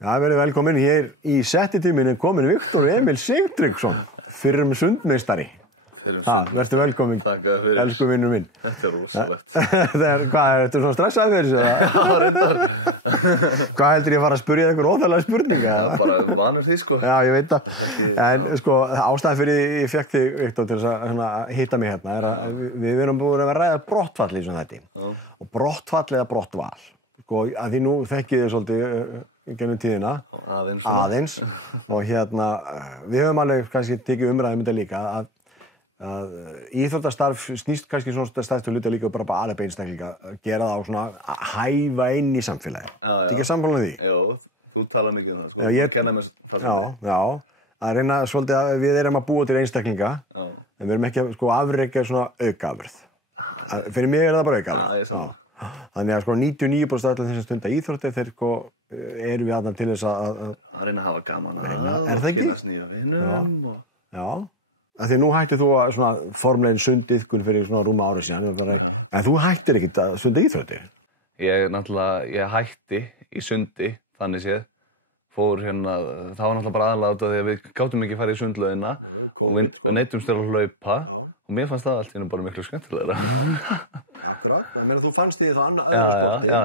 Já, verið velkomin hér í settitíminu komin Viktor Emil Sigtryggsson, fyrrum sundmeistari. Vertu velkomin. Takk fyrir. Elsku vinnur minn. Þetta rosalegt. Hvað, ertu svona stressaður fyrir þessu? Já, reyndar. Hvað heldur ég að fara að spyrja einhver óþægilega spurninga? Bara vanur því, sko. Já, ég veit það. En sko, ástæðan fyrir ég fékk þig, Viktor, til að hitta mig hérna, er að við erum búin að ræða brottfall í svona þetta. Og brottfall eða brottval. Sko, að því nú þekkið þið svolítið gennum tíðina. Aðeins. Og hérna, við höfum alveg kannski tekið umræðum þetta líka að íþróttastarf snýst kannski svona stærstu hluti líka bara alveg einstaklinga að gera það á svona að hæfa inn í samfélagi. Þetta ekki samfélag því? Jó, þú talar mikið um það, sko. Ég kenna mér það. Já, að reyna svolítið að við erum að búa til einstaklinga, en við erum ekki að sko afreka svona aukaafurð. Fyrir mig er það bara aukaafurð. Þannig að sko 99% allir þess að stunda íþróttir þeir sko erum við aðna til þess að reyna að hafa gaman Er það ekki? Kynast nýja vinum og... Já. Því nú hættir þú að svona formlegin sundiðkun fyrir svona rúma ári síðan, en þú hættir ekkert að sunda íþróttir? Ég hætti í sundi, þannig séð, fór hérna, það var náttúrulega bara aðalega út af því að við gátum ekki að fara í sundlaugina og við neyddumst til að hlaupa og mér fannst það allt í einu bara miklu skemmtilegra. Akkurat, ég meina þú fannst því þá annað sporti. Já.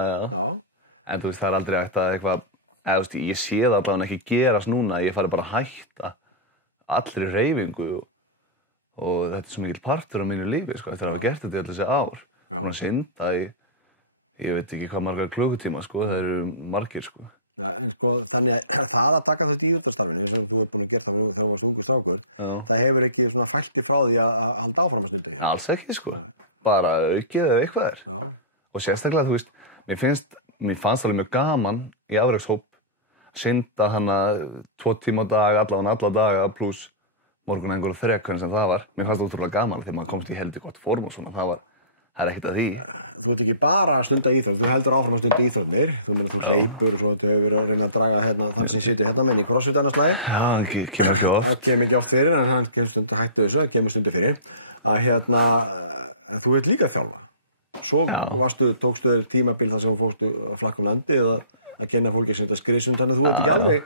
En þú veist, það er aldrei hægt að eitthvað, ég sé það allavega ekki gerast núna, ég fari bara að hætta allri hreyfingu og þetta er svo mikil partur af mínu lífi, sko, eftir að hafa gert þetta í allir þessi ár. Svona að synda í, ég veit ekki hvað margar klukkutíma, sko, það eru margir, sko. Sko, þannig að það að taka þetta í íþróttastarfinu, sem þú hefur búin að gera það þegar þú varst ungur strákur, það hefur ekki svona fælt í frá því að halda áfram að stunda því? Alls ekki, sko. Bara aukið ef eitthvað er. Og sérstaklega, þú veist, mér fannst alveg mjög gaman í afrekshóp synda hana 2 tíma á dag, alla daga, pluss morgunengur og þrekun sem það var. Mér fannst það útrúlega gaman þegar maður komst í heldur gott form og svona, það er ekkert að því. Þú ert ekki bara að stunda íþrótt, þú heldur áfram að stunda íþróttir. Þú hleypur og svo þú hefur að reyna að draga hérna þann sem situr hérna með í crossfit annars lagi. Já, hann kemur ekki oft. Það kemur ekki oft fyrir, en hann hættu þessu, það kemur stundu fyrir. Að hérna, þú ert líka að þjálfa. Svo tókstu þér tímabil þar sem þú fórstu að flakka um landi eða að kenna fólki að synda skriðsund, þannig að þú ert ekki alveg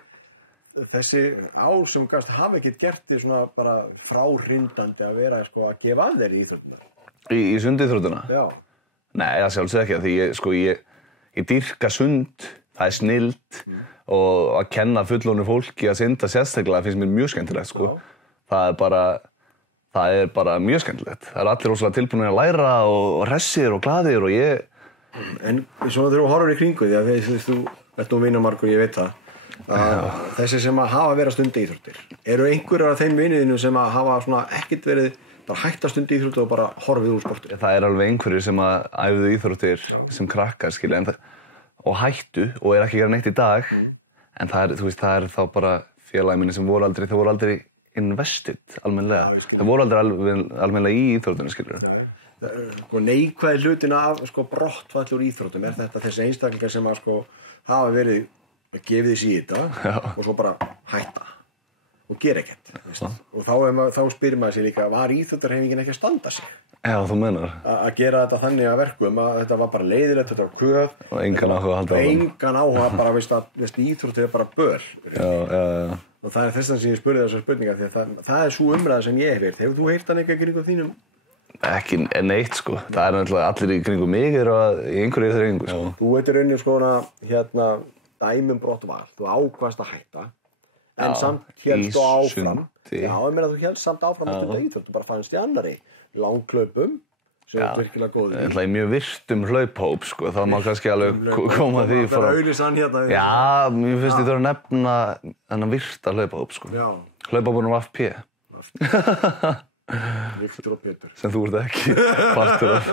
þessi ár sem gafst hafa ekkert gert þig svona bara fráhrindandi að vera sko að gefa af þér í íþróttuna. Í sundíþróttuna? Já. Nei, það sjálfsög ekki, því ég dýrka sund, það er snilld og að kenna fullorðnu fólki að synda sérstaklega finnst mér mjög skemmtilegt, sko. Það er bara mjög skemmtilegt. Það er allir rosalega tilbúinir að læra og hressir og glaðir og ég... En svona þegar þú horfir í kringu því að þú ert nú vinnumargur, ég veit það, þessi sem að hafa verið að stunda íþróttir, eru einhverjar af þeim viniðinu sem að hafa svona ekkert verið bara hægt að stunda íþróttir og bara horfið úr sporti? Það er alveg einhverjir sem að æfðu íþróttir sem krakkar, skilja, og hættu og er ekki að gera neitt í dag, en það er þá bara félagi minni sem voru aldrei invested almennilega. Það voru aldrei almennilega í íþróttinu, skilur. Neikvæði hlutina af brottfall úr íþróttum er þetta þessi einstaklingar sem að hafa verið að gefa þessi í þetta og svo bara hætta og gera ekkert. Og þá spyrir maður sér líka, var íþróttarhreyfingin ekki að standa sig? Já, þú meinar. Að gera þetta þannig að verkum að þetta var bara leiðilegt, þetta var köf. Og engan áhuga að halda á það. Engan áhuga bara, veist, íþróttir er bara böl. Já. Og það er þess vegna sem ég spurði þessar spurningar, því að það er svo umræða sem ég hef heyrt. Hefur þú heyrt hann eitthvað kringum þínum? Ekki neitt, sko. Það er náttúrulega allir í kringum mig í einhverju þrengu, sko. Þú veitir rauninni dæmum brottval. Þú ákvaðst að hætta, en samt hélst þú áfram. Já, ég meina þú hélst samt áfram að stunda íþrótt. Þú bara fannst í annarri langhlaupum sem er virkilega góð. Það er mjög virtum hlauphóp, sko. Það má kannski alveg koma því frá. Það er auðlisann hérna. Já, mér finnst ég þurfa að nefna þennan virta hlaupahóp, sko. Já. Hlaupahópunum FP. Viktor og Pétur. Sem þú ert ekki partur af.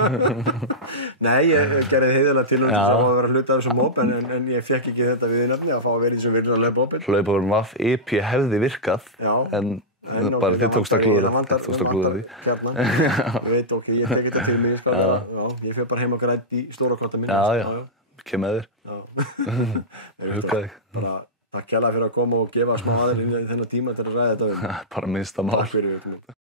Nei, ég gerði heiðarlega til sem að vera hluti af þessum hóp, en ég fekk ekki þetta viðurnefni að fá að vera í þessum virta hlaupahópin. Hlaupahópunum FP hefði virkað, en bara þið tókst að klúðra því. Ég veit ok, ég fekk þetta til mig, ég fyrir bara heim og grænt í stóra kotta minni. Já, kem með þér. Hugga þig. Takk kærlega fyrir að koma og gefa smá aðeins í þennan tíma til að ræða þetta. Bara minnsta mál. Takk fyrir.